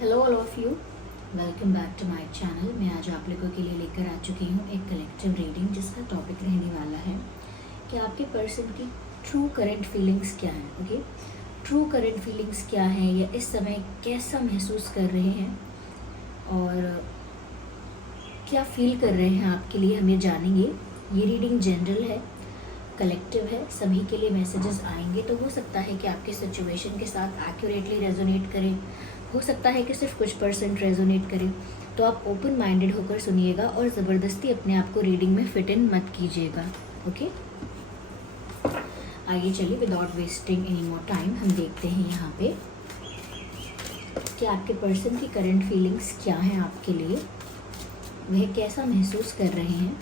Hello all of you, welcome back to my channel. मैं आज आप लोगों के लिए लेकर आ चुकी हूँ एक कलेक्टिव रीडिंग जिसका टॉपिक रहने वाला है कि आपके पर्सन की ट्रू करंट फीलिंग्स क्या हैं। ओके, ट्रू करंट फीलिंग्स क्या हैं या इस समय कैसा महसूस कर रहे हैं और क्या फील कर रहे हैं आपके लिए, हम ये जानेंगे। ये रीडिंग जनरल है, कलेक्टिव है, सभी के लिए मैसेजेस आएंगे। तो हो सकता है कि आपके सिचुएशन के साथ एक्यूरेटली रेजोनेट करें, हो सकता है कि सिर्फ कुछ परसेंट रेजोनेट करें। तो आप ओपन माइंडेड होकर सुनिएगा और ज़बरदस्ती अपने आप को रीडिंग में फिट इन मत कीजिएगा। ओके, आइए चलिए without wasting any more time हम देखते हैं यहाँ पे कि आपके पर्सन की करंट फीलिंग्स क्या हैं आपके लिए, वह कैसा महसूस कर रहे हैं।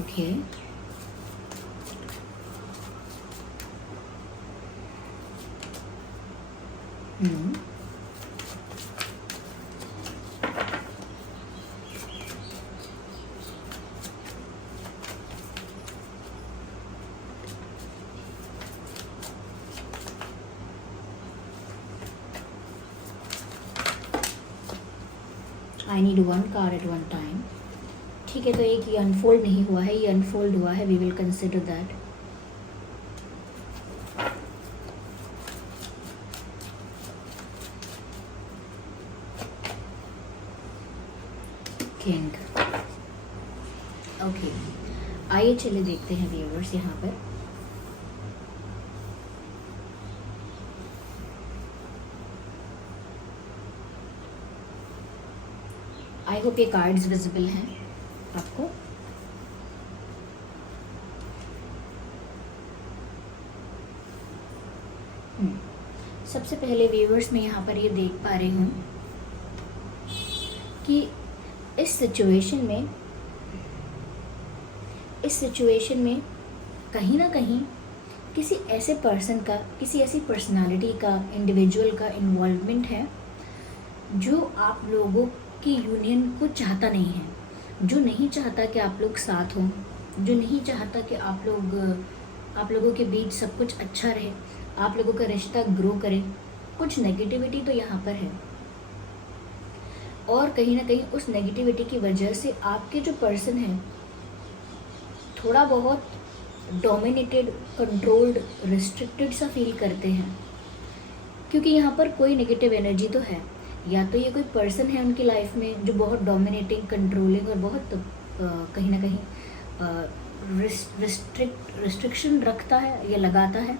Okay, I need one card at one time. ठीक है, तो एक ये अनफोल्ड नहीं हुआ है, ये अनफोल्ड हुआ है। We will consider that. King. Okay, आइए चलिए देखते हैं व्यूअर्स यहाँ पर। आई होप ये कार्ड्स विजिबल हैं आपको। सबसे पहले व्यूअर्स मैं यहाँ पर ये देख पा रही हूँ कि इस सिचुएशन में कहीं ना कहीं किसी ऐसे पर्सन का, किसी ऐसी पर्सनालिटी का, इंडिविजुअल का इन्वॉल्वमेंट है जो आप लोगों की यूनियन को चाहता नहीं है, जो नहीं चाहता कि आप लोग साथ हों, जो नहीं चाहता कि आप लोगों के बीच सब कुछ अच्छा रहे, आप लोगों का रिश्ता ग्रो करे। कुछ नेगेटिविटी तो यहाँ पर है और कहीं ना कहीं उस नेगेटिविटी की वजह से आपके जो पर्सन है थोड़ा बहुत डोमिनेटेड, कंट्रोल्ड, रिस्ट्रिक्टेड सा फील करते हैं। क्योंकि यहाँ पर कोई नेगेटिव एनर्जी तो है, या तो ये कोई पर्सन है उनकी लाइफ में जो बहुत डोमिनेटिंग, कंट्रोलिंग और बहुत कहीं ना कहीं रिस्ट्रिक्शन रखता है या लगाता है।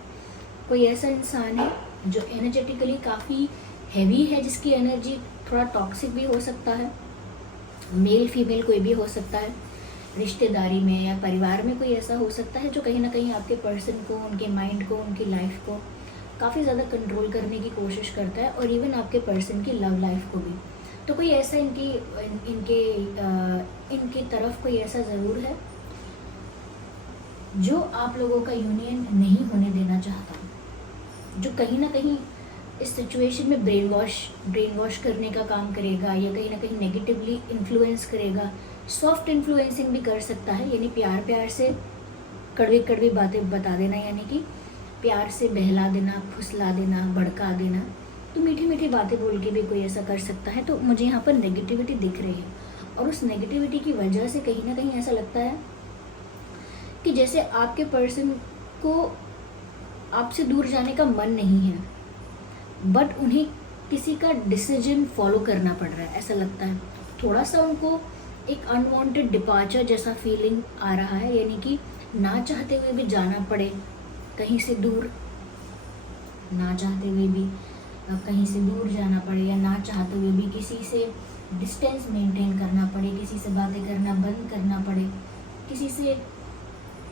कोई ऐसा इंसान है जो एनर्जेटिकली काफ़ी हैवी है, जिसकी एनर्जी थोड़ा टॉक्सिक भी हो सकता है। मेल फीमेल कोई भी हो सकता है, रिश्तेदारी में या परिवार में कोई ऐसा हो सकता है जो कहीं ना कहीं आपके पर्सन को, उनके माइंड को, उनकी लाइफ को काफ़ी ज़्यादा कंट्रोल करने की कोशिश करता है और इवन आपके पर्सन की लव लाइफ को भी। तो कोई ऐसा इनकी तरफ कोई ऐसा ज़रूर है जो आप लोगों का यूनियन नहीं होने देना चाहता, जो कहीं ना कहीं इस सिचुएशन में ब्रेन वॉश करने का काम करेगा या कहीं ना कहीं नेगेटिवली इन्फ्लुएंस करेगा। सॉफ्ट इन्फ्लुएंसिंग भी कर सकता है, यानी प्यार से कड़वी कड़वी बातें बता देना, यानी कि प्यार से बहला देना, फुसला देना, भड़का देना। तो मीठी मीठी बातें बोल के भी कोई ऐसा कर सकता है। तो मुझे यहाँ पर नेगेटिविटी दिख रही है और उस नेगेटिविटी की वजह से कहीं ना कहीं ऐसा लगता है कि जैसे आपके पर्सन को आपसे दूर जाने का मन नहीं है, बट उन्हें किसी का डिसीजन फॉलो करना पड़ रहा है, ऐसा लगता है। थोड़ा सा उनको एक अनवांटेड डिपार्चर जैसा फीलिंग आ रहा है, यानी कि ना चाहते हुए भी जाना पड़े कहीं से दूर, ना चाहते हुए भी कहीं से दूर जाना पड़े, या ना चाहते हुए भी किसी से डिस्टेंस मेंटेन करना पड़े, किसी से बातें करना बंद करना पड़े, किसी से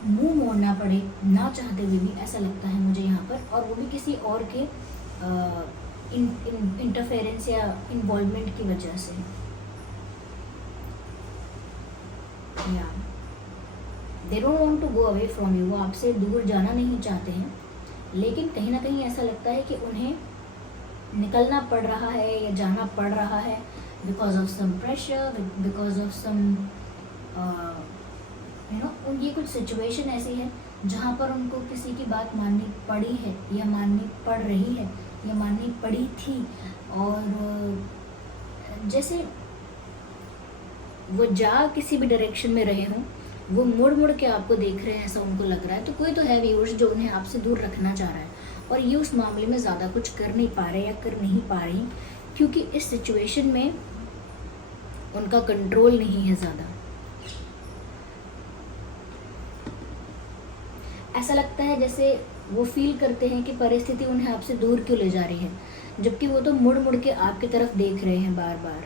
मुंह मोड़ना पड़े, ना चाहते हुए भी, ऐसा लगता है मुझे यहाँ पर। और वो भी किसी और के इंटरफेरेंस या इन्वॉल्वमेंट की वजह से। या they don't want to go away from you, वो आपसे दूर जाना नहीं चाहते हैं, लेकिन कहीं ना कहीं ऐसा लगता है कि उन्हें निकलना पड़ रहा है या जाना पड़ रहा है because of some pressure, because of some ये कुछ सिचुएशन ऐसी है जहाँ पर उनको किसी की बात माननी पड़ी है या माननी पड़ रही है या माननी पड़ी थी, और जैसे वो जा किसी भी डायरेक्शन में रहे हों, वो मुड़ मुड़ के आपको देख रहे हैं, ऐसा उनको लग रहा है। तो कोई तो है व्यूअर्स जो उन्हें आपसे दूर रखना चाह रहा है, और ये उस मामले में ज़्यादा कुछ कर नहीं पा रहे या कर नहीं पा रही, क्योंकि इस सिचुएशन में उनका कंट्रोल नहीं है ज़्यादा। ऐसा लगता है जैसे वो फील करते हैं कि परिस्थिति उन्हें आपसे दूर क्यों ले जा रही है, जबकि वो तो मुड़ मुड़ के आपकी तरफ देख रहे हैं बार बार।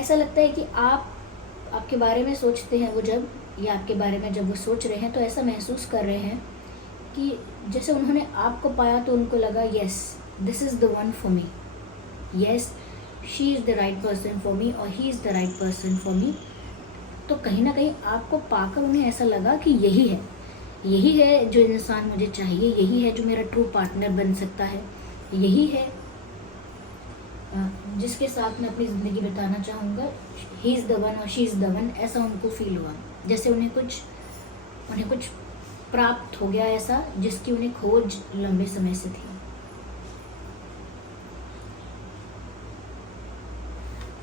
ऐसा लगता है कि आपके बारे में सोचते हैं वो जब, या आपके बारे में जब वो सोच रहे हैं तो ऐसा महसूस कर रहे हैं कि जैसे उन्होंने आपको पाया तो उनको लगा yes this is the one for me, yes she is the right person for me, और he is the right person for me. तो कहीं ना कहीं आपको पाकर उन्हें ऐसा लगा कि यही है जो इंसान मुझे चाहिए, यही है जो मेरा ट्रू पार्टनर बन सकता है, यही है जिसके साथ मैं अपनी ज़िंदगी बिताना चाहूँगा, ही इज़ द वन और शी इज़ द वन। ऐसा उनको फील हुआ, जैसे उन्हें कुछ प्राप्त हो गया ऐसा जिसकी उन्हें खोज लंबे समय से थी।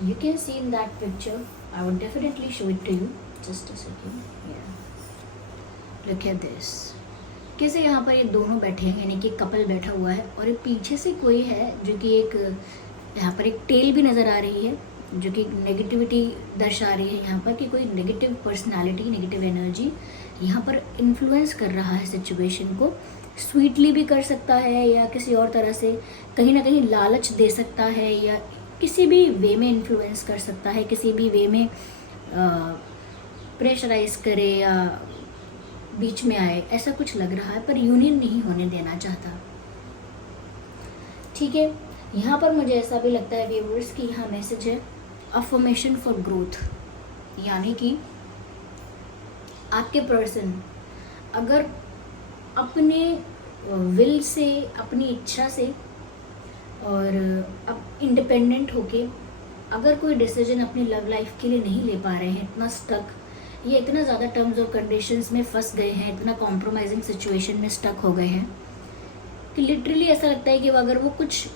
You can see in that picture, I would definitely show it to you, just a second, yeah, look at this, कैसे यहाँ पर ये दोनों बैठे हैं, यानी कि कपल बैठा हुआ है, और ये पीछे से कोई है जो कि एक यहाँ पर एक टेल भी नज़र आ रही है जो कि नेगेटिविटी दर्शा रही है यहाँ पर, कि कोई नेगेटिव पर्सनालिटी, नेगेटिव एनर्जी यहाँ पर इन्फ्लुएंस कर रहा है सिचुएशन को। स्वीटली भी कर सकता है या किसी और तरह से कहीं ना कहीं लालच दे सकता है, या किसी भी वे में इन्फ्लुएंस कर सकता है, किसी भी वे में प्रेशराइज करे या बीच में आए, ऐसा कुछ लग रहा है, पर यूनियन नहीं होने देना चाहता। ठीक है, यहाँ पर मुझे ऐसा भी लगता है व्यूअर्स कि यहाँ मैसेज है अफर्मेशन फॉर ग्रोथ, यानी कि आपके पर्सन अगर अपने विल से, अपनी इच्छा से और अब इंडिपेंडेंट होके अगर कोई डिसीजन अपनी लव लाइफ के लिए नहीं ले पा रहे हैं, इतना स्टक, ये इतना ज़्यादा टर्म्स और कंडीशंस में फंस गए हैं, इतना कॉम्प्रोमाइजिंग सिचुएशन में स्टक हो गए हैं कि लिटरली ऐसा लगता है कि अगर वो कुछ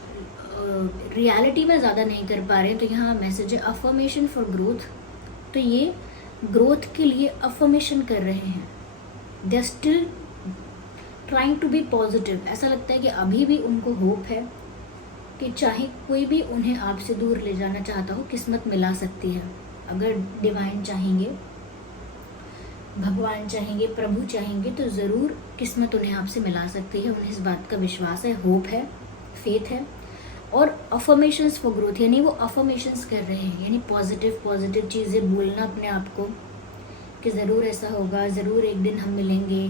रियलिटी में ज़्यादा नहीं कर पा रहे हैं, तो यहाँ मैसेज है अफर्मेशन फॉर ग्रोथ। तो ये ग्रोथ के लिए अफर्मेशन कर रहे हैं, they are still trying to be positive. ऐसा लगता है कि अभी भी उनको होप है कि चाहे कोई भी उन्हें आपसे दूर ले जाना चाहता हो, किस्मत मिला सकती है। अगर डिवाइन चाहेंगे, भगवान चाहेंगे, प्रभु चाहेंगे, तो ज़रूर किस्मत उन्हें आपसे मिला सकती है। उन्हें इस बात का विश्वास है, होप है, फेथ है। और अफर्मेशंस फॉर ग्रोथ, यानी वो अफर्मेशंस कर रहे हैं, यानी पॉजिटिव चीज़ें बोलना अपने आप को कि ज़रूर ऐसा होगा, ज़रूर एक दिन हम मिलेंगे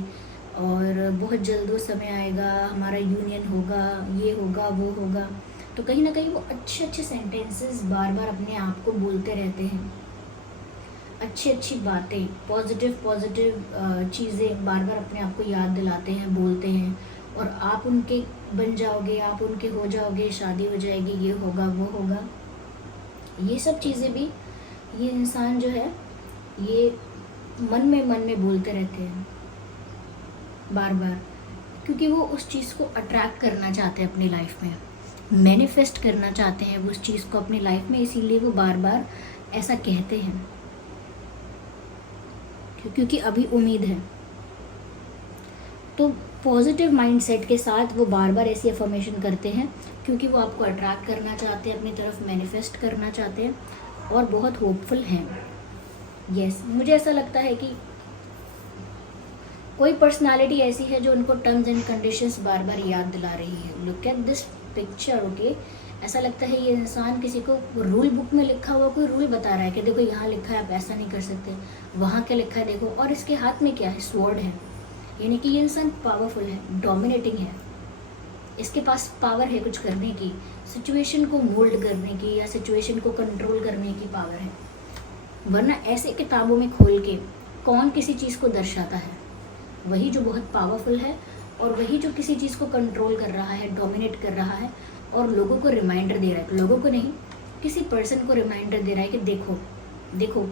और बहुत जल्द वो समय आएगा, हमारा यूनियन होगा, ये होगा, वो होगा। तो कहीं ना कहीं वो अच्छे सेंटेंसेस बार बार अपने आप को बोलते रहते हैं, अच्छी बातें, पॉजिटिव चीज़ें बार बार अपने आप को याद दिलाते हैं, बोलते हैं, और आप उनके बन जाओगे, आप उनके हो जाओगे, शादी हो जाएगी, ये होगा, वो होगा। ये सब चीज़ें भी ये इंसान जो है ये मन में बोलते रहते हैं बार बार, क्योंकि वो उस चीज़ को अट्रैक्ट करना चाहते हैं अपनी लाइफ में, मैनिफेस्ट करना चाहते हैं वो उस चीज़ को अपनी लाइफ में, इसीलिए वो बार बार ऐसा कहते हैं, क्योंकि अभी उम्मीद है। तो पॉजिटिव माइंडसेट के साथ वो बार बार ऐसी अफर्मेशन करते हैं, क्योंकि वो आपको अट्रैक्ट करना चाहते हैं, अपनी तरफ मैनिफेस्ट करना चाहते हैं, और बहुत होपफुल हैं। यस, मुझे ऐसा लगता है कि कोई पर्सनालिटी ऐसी है जो उनको टर्म्स एंड कंडीशंस बार बार याद दिला रही है। Look at this picture, okay. ऐसा लगता है ये इंसान किसी को रूल बुक में लिखा हुआ कोई रूल बता रहा है कि देखो यहाँ लिखा है आप ऐसा नहीं कर सकते, वहाँ क्या लिखा है देखो, और इसके हाथ में क्या है, स्वॉर्ड है, यानी कि ये इंसान पावरफुल है, डोमिनेटिंग है, इसके पास पावर है कुछ करने की, सिचुएशन को मोल्ड करने की या सिचुएशन को कंट्रोल करने की पावर है। वरना ऐसे किताबों में खोल के कौन किसी चीज़ को दर्शाता है? वही जो बहुत पावरफुल है, और वही जो किसी चीज़ को कंट्रोल कर रहा है, डोमिनेट कर रहा है, और लोगों को रिमाइंडर दे रहा है, लोगों को नहीं, किसी पर्सन को रिमाइंडर दे रहा है कि देखो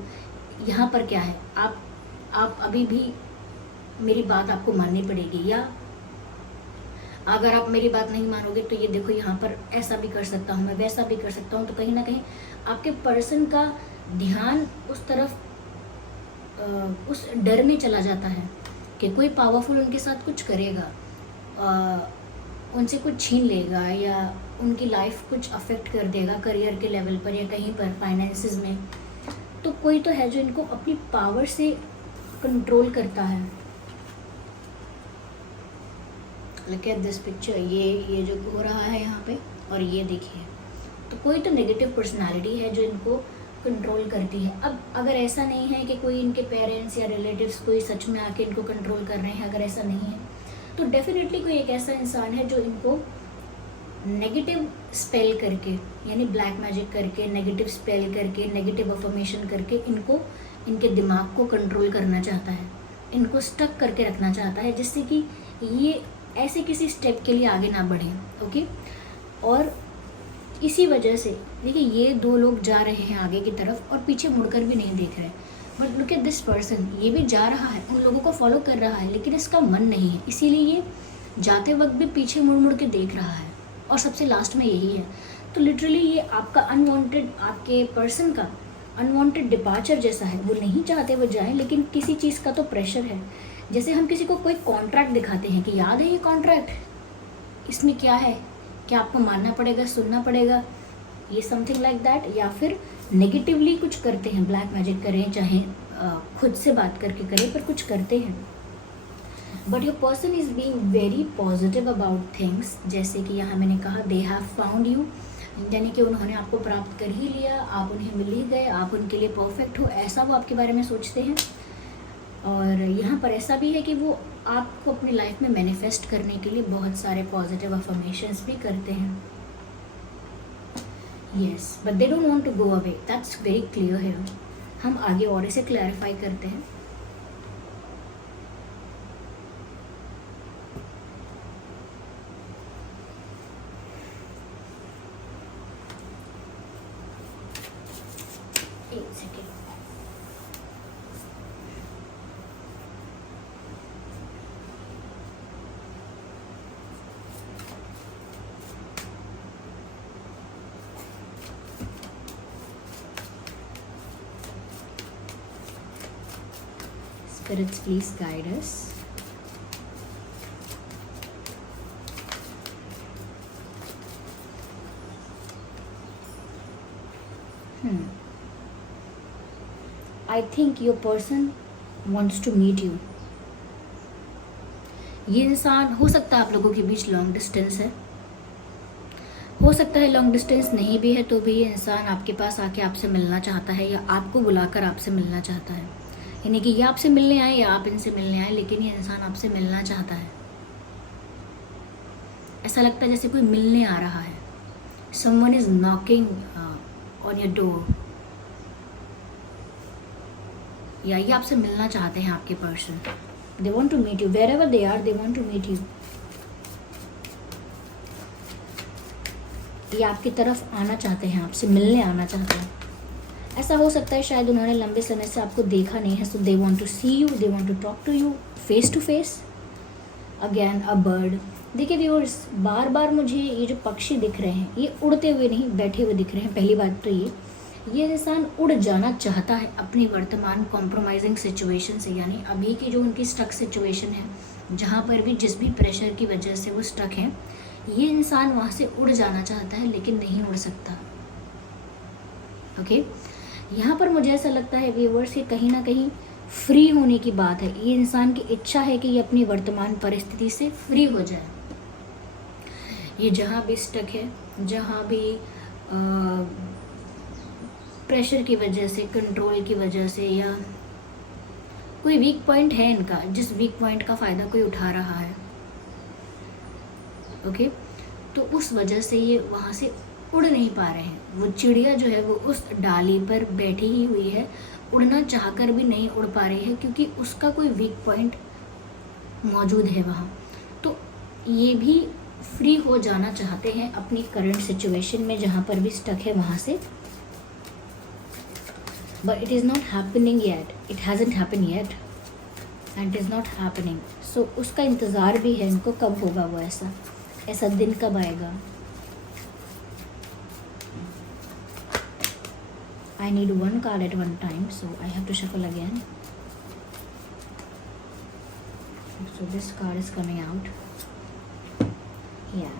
यहाँ पर क्या है, आप अभी भी मेरी बात आपको माननी पड़ेगी, या अगर आप मेरी बात नहीं मानोगे तो ये देखो यहाँ पर ऐसा भी कर सकता हूँ मैं, वैसा भी कर सकता हूँ। तो कहीं ना कहीं आपके पर्सन का ध्यान उस तरफ उस डर में चला जाता है कि कोई पावरफुल उनके साथ कुछ करेगा, उनसे कुछ छीन लेगा, या उनकी लाइफ कुछ अफेक्ट कर देगा करियर के लेवल पर या कहीं पर फाइनेंसेस में। तो कोई तो है जो इनको अपनी पावर से कंट्रोल करता है। लुक एट दिस पिक्चर, ये जो हो रहा है यहाँ पे, और ये देखिए, तो कोई तो नेगेटिव पर्सनालिटी है जो इनको कंट्रोल करती है। अब अगर ऐसा नहीं है कि कोई इनके पेरेंट्स या रिलेटिव्स कोई सच में आके इनको कंट्रोल कर रहे हैं, अगर ऐसा नहीं है तो डेफिनेटली कोई एक ऐसा इंसान है जो इनको नेगेटिव स्पेल करके, यानी ब्लैक मैजिक करके, नेगेटिव स्पेल करके, नेगेटिव अफर्मेशन करके इनको, इनके दिमाग को कंट्रोल करना चाहता है, इनको स्टक करके रखना चाहता है, जिससे कि ये ऐसे किसी स्टेप के लिए आगे ना बढ़ें। ओके, और इसी वजह से देखिए ये दो लोग जा रहे हैं आगे की तरफ और पीछे मुड़कर भी नहीं देख रहे, but look at this person, ये भी जा रहा है, उन लोगों को फॉलो कर रहा है, लेकिन इसका मन नहीं है, इसीलिए ये जाते वक्त भी पीछे मुड़ मुड़ के देख रहा है, और सबसे लास्ट में यही है। तो लिटरली ये आपका अनवांटेड, आपके पर्सन का अनवांटेड डिपार्चर जैसा है, वो नहीं चाहते वो जाएं, लेकिन किसी चीज़ का तो प्रेशर है। जैसे हम किसी को कोई कॉन्ट्रैक्ट दिखाते हैं कि याद है ये कॉन्ट्रैक्ट, इसमें क्या है, क्या आपको मानना पड़ेगा, सुनना पड़ेगा, ये समथिंग लाइक दैट। या फिर नेगेटिवली कुछ करते हैं, ब्लैक मैजिक करें, चाहे खुद से बात करके करें, पर कुछ करते हैं। But your person is being very positive about things, जैसे कि यहाँ मैंने कहा दे हैव फाउंड यू, यानी कि उन्होंने आपको प्राप्त कर ही लिया, आप उन्हें मिल ही गए, आप उनके लिए परफेक्ट हो, ऐसा वो आपके बारे में सोचते हैं। और यहाँ पर ऐसा भी है कि वो आपको अपनी लाइफ में मैनिफेस्ट करने के लिए बहुत सारे पॉजिटिव अफर्मेशंस भी करते हैं। Yes, but they don't want to go away, that's very clear है। हम आगे और इसे क्लैरिफाई करते हैं। एक second, spirits please guide us. I think your person wants to meet you. ये इंसान, हो सकता है आप लोगों के बीच लॉन्ग डिस्टेंस है, हो सकता है लॉन्ग डिस्टेंस नहीं भी है तो भी ये इंसान आपके पास आके आपसे मिलना चाहता है, या आपको बुलाकर आपसे मिलना चाहता है। यानी कि ये आपसे मिलने आए या आप इनसे मिलने आए, लेकिन ये इंसान आपसे मिलना चाहता है। ऐसा लगता है जैसे कोई मिलने आ रहा है। Someone is knocking on your door, या ये आपसे मिलना चाहते हैं आपके person. They want to meet you, wherever they are, they want to meet you. ये आपकी तरफ आना चाहते हैं, आपसे मिलने आना चाहते हैं। ऐसा हो सकता है शायद उन्होंने लंबे समय से आपको देखा नहीं है, so they want to see you, they want to talk to you face to face. Again a bird, देखिए व्यूअर्स, बार बार मुझे ये जो पक्षी दिख रहे हैं ये उड़ते हुए नहीं बैठे हुए दिख रहे हैं। पहली बात तो ये इंसान उड़ जाना चाहता है अपनी वर्तमान कॉम्प्रोमाइजिंग सिचुएशन से, यानी अभी की जो उनकी स्टक सिचुएशन है, जहाँ पर भी जिस भी प्रेशर की वजह से वो स्टक हैं, ये इंसान वहाँ से उड़ जाना चाहता है लेकिन नहीं उड़ सकता। ओके, यहाँ पर मुझे ऐसा लगता है व्यूअर्स, ये कहीं ना कहीं फ्री होने की बात है। ये इंसान की इच्छा है कि ये अपनी वर्तमान परिस्थिति से फ्री हो जाए। ये जहाँ भी स्टक है, जहाँ भी प्रेशर की वजह से, कंट्रोल की वजह से, या कोई वीक पॉइंट है इनका, जिस वीक पॉइंट का फ़ायदा कोई उठा रहा है, ओके, तो उस वजह से ये वहाँ से उड़ नहीं पा रहे हैं। वो चिड़िया जो है वो उस डाली पर बैठी ही हुई है, उड़ना चाहकर भी नहीं उड़ पा रही है क्योंकि उसका कोई वीक पॉइंट मौजूद है वहाँ। तो ये भी फ्री हो जाना चाहते हैं अपनी करंट सिचुएशन में, जहाँ पर भी स्टक है वहाँ से। but it is not happening yet, it hasn't happened yet and it is not happening. So उसका इंतज़ार भी है इनको, कब होगा वो ऐसा दिन कब आएगा. I need one card at one time, so I have to shuffle again. So this card is coming out. Yeah,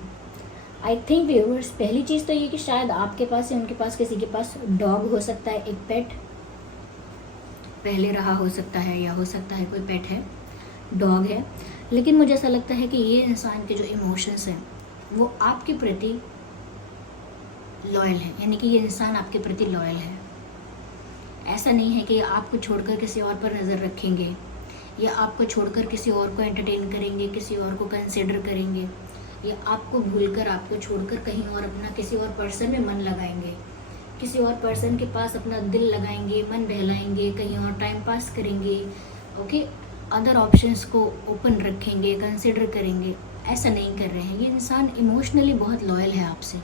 I think viewers, पहली चीज़ तो ये कि शायद आपके पास या उनके पास, किसी के पास डॉग हो सकता है, एक पेट पहले रहा हो सकता है, या हो सकता है कोई पेट है, डॉग है. लेकिन मुझे ऐसा लगता है कि ये इंसान के जो इमोशंस हैं वो आपके प्रति लॉयल है, यानी कि ये इंसान आपके प्रति लॉयल है. ऐसा नहीं है कि आपको छोड़कर किसी और पर नज़र रखेंगे, या आपको छोड़कर किसी और को एंटरटेन करेंगे, किसी और को कंसिडर करेंगे, या आपको भूलकर, आपको छोड़कर कहीं और अपना किसी और पर्सन में मन लगाएंगे, किसी और पर्सन के पास अपना दिल लगाएंगे, मन बहलाएंगे, कहीं और टाइम पास करेंगे. ओके, अदर ऑप्शंस को ओपन रखेंगे, कंसिडर करेंगे. ऐसा नहीं कर रहे हैं. ये इंसान इमोशनली बहुत लॉयल है आपसे,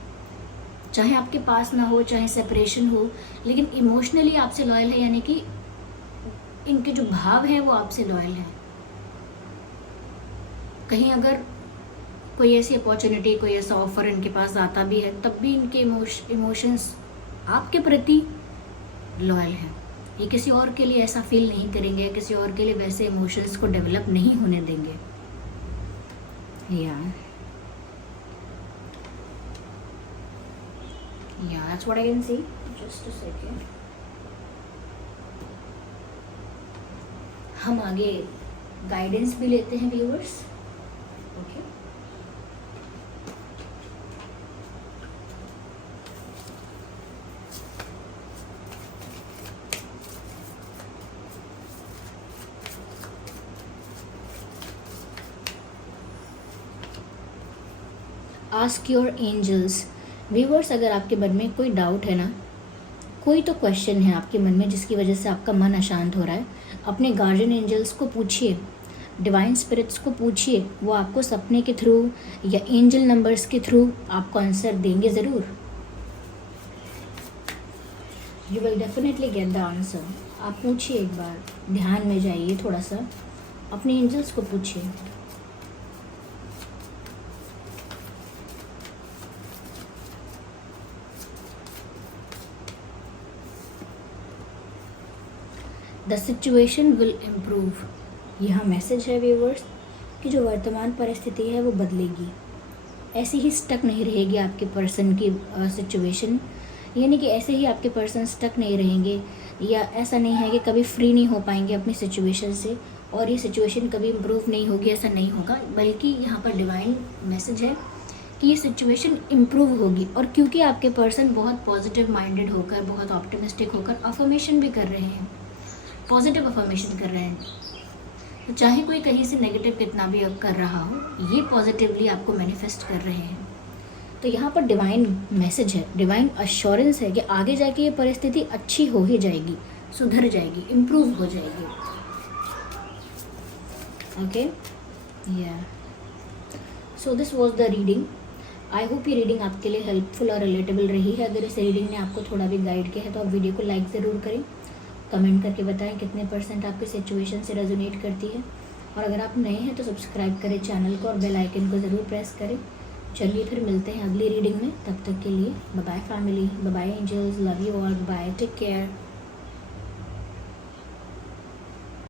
चाहे आपके पास ना हो, चाहे सेपरेशन हो, लेकिन इमोशनली आपसे लॉयल है. यानी कि इनके जो भाव हैं वो आपसे लॉयल हैं. कहीं अगर कोई ऐसी अपॉर्चुनिटी, कोई ऐसा ऑफर इनके पास आता भी है, तब भी इनके इमोशंस आपके प्रति लॉयल हैं. ये किसी और के लिए ऐसा फील नहीं करेंगे, किसी और के लिए वैसे इमोशंस को डेवलप नहीं होने देंगे. Yeah, that's what I can see. Just a second. हम आगे गाइडेंस भी लेते हैं viewers. Okay, ask your angels. Viewers, अगर आपके मन में कोई डाउट है ना, कोई तो क्वेश्चन है आपके मन में जिसकी वजह से आपका मन अशांत हो रहा है, अपने गार्जियन एंजल्स को पूछिए, डिवाइन स्पिरिट्स को पूछिए. वो आपको सपने के थ्रू या एंजल नंबर्स के थ्रू आपको आंसर देंगे ज़रूर. You will definitely get the answer. आप पूछिए, एक बार ध्यान में जाइए, थोड़ा सा अपने एंजल्स को पूछिए. The situation will improve. यहाँ मैसेज है व्यूवर्स कि जो वर्तमान परिस्थिति है वो बदलेगी, ऐसे ही स्टक नहीं रहेगी आपके पर्सन की सिचुएशन. यानी कि ऐसे ही आपके पर्सन स्टक नहीं रहेंगे, या ऐसा नहीं है कि कभी फ्री नहीं हो पाएंगे अपनी सिचुएशन से और ये सिचुएशन कभी इम्प्रूव नहीं होगी, ऐसा नहीं होगा. बल्कि यहाँ पर डिवाइन मैसेज है कि ये सिचुएशन इम्प्रूव होगी. और क्योंकि आपके पर्सन बहुत पॉजिटिव माइंडेड होकर, बहुत ऑप्टिमिस्टिक होकर अफर्मेशन भी कर रहे हैं, पॉजिटिव अफर्मेशन कर रहे हैं, तो चाहे कोई कहीं से नेगेटिव कितना भी अब कर रहा हो, ये पॉजिटिवली आपको मैनिफेस्ट कर रहे हैं. तो यहाँ पर डिवाइन मैसेज है, डिवाइन अश्योरेंस है कि आगे जाके ये परिस्थिति अच्छी हो ही जाएगी, सुधर जाएगी, इम्प्रूव हो जाएगी. ओके, या so this was the reading. I hope ये रीडिंग आपके लिए हेल्पफुल और रिलेटेबल रही है. अगर इस रीडिंग ने आपको थोड़ा भी गाइड किया है तो आप वीडियो को लाइक ज़रूर करें, कमेंट करके बताएं कितने % आपकी सिचुएशन से रेजोनेट करती है. और अगर आप नए हैं तो सब्सक्राइब करें चैनल को और बेल आइकन को ज़रूर प्रेस करें. चलिए फिर मिलते हैं अगली रीडिंग में. तब तक के लिए bye bye family, bye bye angels, love you all, bye, take care.